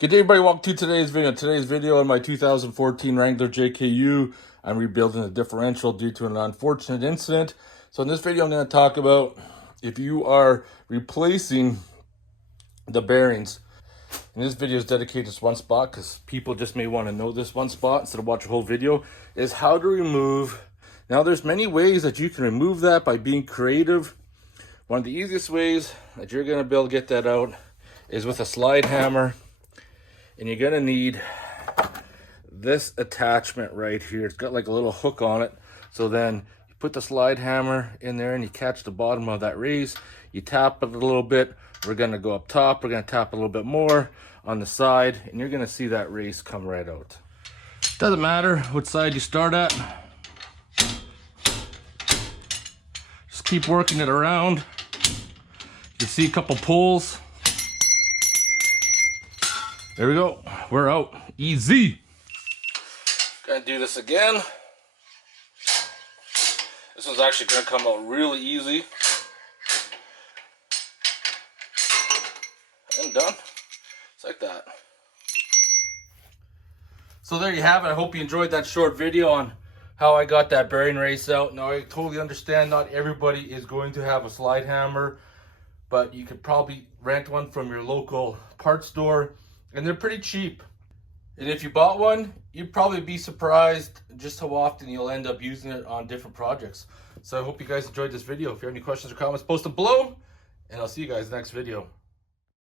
Good day, everybody. Welcome to today's video. Today's video on my 2014 Wrangler JKU. I'm rebuilding the differential due to an unfortunate incident. So in this video, I'm going to talk about if you are replacing the bearings. And this video is dedicated to this one spot because people just may want to know this one spot instead of watch the whole video, is how to remove. Now, there's many ways that you can remove that by being creative. One of the easiest ways that you're going to be able to get that out is with a slide hammer. And you're gonna need this attachment right here. It's got like a little hook on it. So then you put the slide hammer in there and you catch the bottom of that raise. You tap it a little bit. We're gonna go up top. We're gonna tap a little bit more on the side, and you're gonna see that raise come right out. Doesn't matter what side you start at. Just keep working it around. You see a couple pulls. There we go. We're out. Easy. Gonna do this again. This one's actually gonna come out really easy. And done. It's like that. So there you have it. I hope you enjoyed that short video on how I got that bearing race out. Now, I totally understand not everybody is going to have a slide hammer, but you could probably rent one from your local parts store. And they're pretty cheap. And if you bought one, you'd probably be surprised just how often you'll end up using it on different projects. So I hope you guys enjoyed this video. If you have any questions or comments, post them below. And I'll see you guys next video.